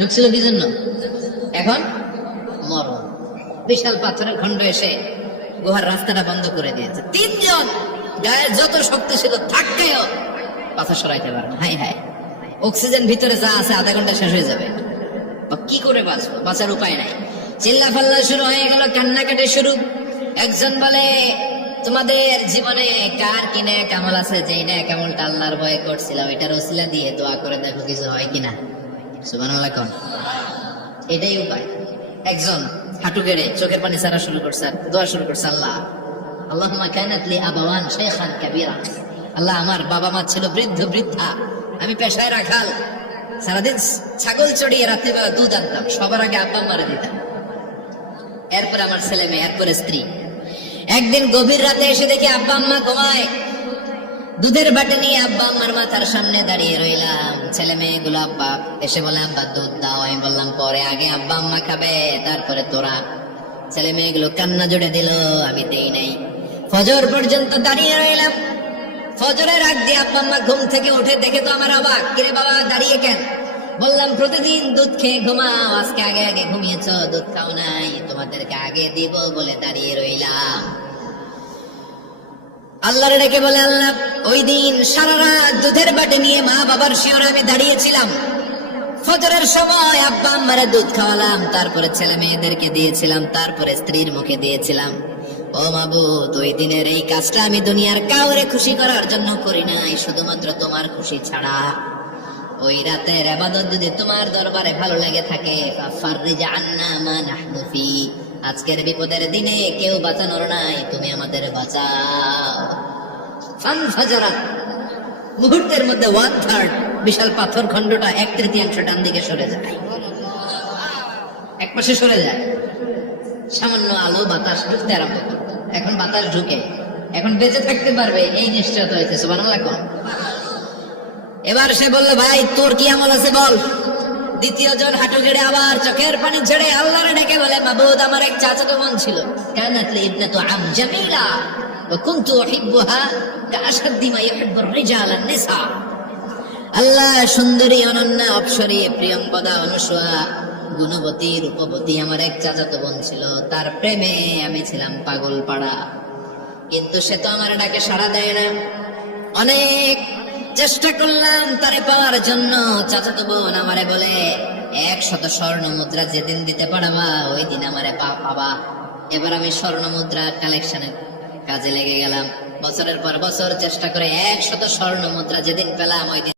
ঢুকছিল কি জন্য? এখন মরণ। বিশাল পাথরের খণ্ড এসে গুহার রাস্তাটা বন্ধ করে দিয়েছে। তিনজন গায়ের যত শক্তি ছিল ধাক্কায়ও পাথর সরাইতে পারে না। হাই হাই, অক্সিজেন ভিতরে যা আছে আধা ঘন্টা শেষ হয়ে যাবে। কি করে বাঁচবো? বাঁচার উপায় নাই। চিল্লা ফাল্লা শুরু হয়ে গেল, কান্নাকাটি শুরু। একজন বলে, তোমাদের জীবনে কার কিনে কামল আছে, যেই না কামলটা আল্লাহর ভয়ে করছিলাম, এটার ওসিলা দিয়ে দোয়া করে দেখো কিছু হয় কিনা। সুবহানাল্লাহ কোন, এটাই উপায়। একজন হাঁটু গেড়ে চোখের পানি ছাড়া শুরু করছে, দোয়া শুরু করছে, আল্লাহ আল্লাহুম্মা কানাত লি আবাওয়ান শাইখান কাবীরা, আল্লাহ আমার বাবা মা ছিল বৃদ্ধ বৃদ্ধা, আমি পেশায় রাখাল, সারাদিন ছাগল চড়িয়ে রাত্রিবেলা দুধ আনতাম, সবার আগে আব্বা মারে দিতাম, এরপরে আমার ছেলে মেয়ে, এরপরে স্ত্রী। একদিন গভীর রাতে এসে দেখি আব্বা আম্মা ঘুমায়, দুধের বাটি নিয়ে আব্বা আম্মার মাথার সামনে দাঁড়িয়ে রইলাম। ছেলে মেয়েগুলো আব্বা এসে বলে, আব্বা দুধ দাও। আমি বললাম পরে, আগে আব্বা আম্মা খাবে, তারপরে তোরা। ছেলে মেয়েগুলো কান্না জুড়ে দিল, আমি দেই নাই। ফজর পর্যন্ত দাঁড়িয়ে রইলাম। ফজরের আগ দিয়ে আব্বা আম্মা ঘুম থেকে উঠে দেখে তো আমার অবাক, কিরে বাবা দাঁড়িয়ে কেন? বললাম প্রতিদিন দুধ খেয়ে ঘুমাও, আজকে আগে আগে ঘুমিয়েছ, দুধ খাও নাই, তোমাদেরকে আগে দিব বলে দাঁড়িয়ে রইলাম। আল্লাহর ডেকে বলে, আল্লাহ ওই দিন সারা রাত দুধের বাটি নিয়ে মা বাবার শিওরে আমি দাঁড়িয়েছিলাম, ফজরের সময় আব্বা আম্মারে দুধ খাওয়ালাম, তারপরে ছেলে মেয়েদেরকে দিয়েছিলাম, তারপরে স্ত্রীর মুখে দিয়েছিলাম। ও মাবুদ, ওই দিনের এই কাজটা আমি দুনিয়ার কাউরে খুশি করার জন্য করি নাই, শুধুমাত্র তোমার খুশি ছাড়া। ওই রাতের ইবাদত যদি তোমার দরবারে ভালো লেগে থাকে, ফাফাররিজ আন্না মা নাহনু ফি, আজকের বিপদের দিনে কেউ বাঁচানোর নাই, তুমি আমাদের বাঁচাও। ফানফাজারাত, মুহূর্তের মধ্যে 1/3 বিশাল পাথর খণ্ডটা 1/3 ডান দিকে সরে যায়, এক পাশে সরে যায়। সামান্য আলো বাতাস ঢুকতে আরম্ভ করল। এখন বাতাস ঢুকে, এখন বেঁচে থাকতে পারবে এই নিশ্চয়তা হয়েছে। সুবহানাল্লাহ কোন। এবার সে বলল, ভাই তোর কি আমল আছে বল। দ্বিতীয় জন হাঁটু গেড়ে আবার চোখের পানি ছেড়ে আল্লাহরে ডেকে বলে, মাবুদ আমার এক চাচাতো বোন ছিল, কানাত লি ইবনাতু আম জামিলা ওয়া কুনতু উহিব্বুহা কাআশাদ্দি মা ইউহিব্বুর রিজাল আন-নিসা। আল্লাহ সুন্দরী, অনন্যা, অপসরী, প্রিয়ঙ্বদা, অনুসয়া, গুণবতী, রূপবতী আমার এক চাচাতো বোন ছিল, তার প্রেমে আমি ছিলাম পাগল পাড়া, কিন্তু সে তো আমার ডাকে সাড়া দেয় না। অনেক চেষ্টা করলাম তারে পাওয়ার জন্য। চাচাতো বোন আমারে বলে, 100 স্বর্ণ মুদ্রা যেদিন দিতে পারবা ওই দিন আমারে পাবা। এবার আমি স্বর্ণ মুদ্রা কালেকশনের কাজে লেগে গেলাম। বছরের পর বছর চেষ্টা করে 100 স্বর্ণ মুদ্রা যেদিন পেলাম ওই দিন